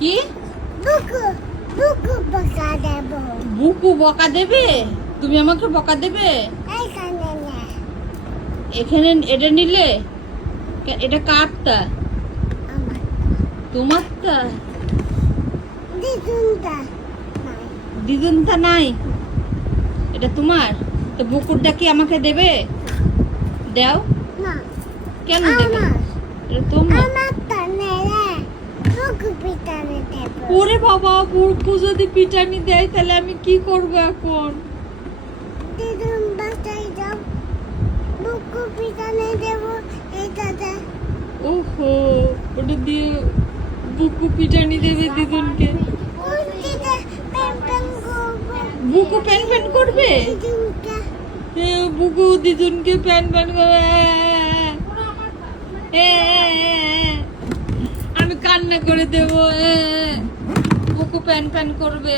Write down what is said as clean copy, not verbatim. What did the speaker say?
কি বুকু বুকু বকা দেব। বুকু বকা দেবে? তুমি আমাকে বকা দেবে? এইখানে না। এখানে এটা নিলে? এটা কারটা? আমার তোমারটা? দিদুনটা নাই। দিদুনটা নাই? এটা তোমার? তো বুকুরটা কি আমাকে দেবে? দাও। না কেন দেবে? আমার এটা তোমার। আমারটা নেই রে। বুকু পিটানে দেব। ওরে বাবা, বুকু যদি পিটানি দেয় তাহলে আমি কি করব এখন? দিদুন বাসায় যাও। বুকু পিটানে দেব। এইটা দে। ওহো, ওটা দিয়ে বুকু পিটানি দেবে দিদুনকে? কুন্তিতে পেন পেন করবো। বুকু প্যান প্যান করবে? দিদুনকে বুকু দিদুনকে প্যান প্যান করবে। আমি কান্না করে দেবো। বুকু প্যান প্যান করবে।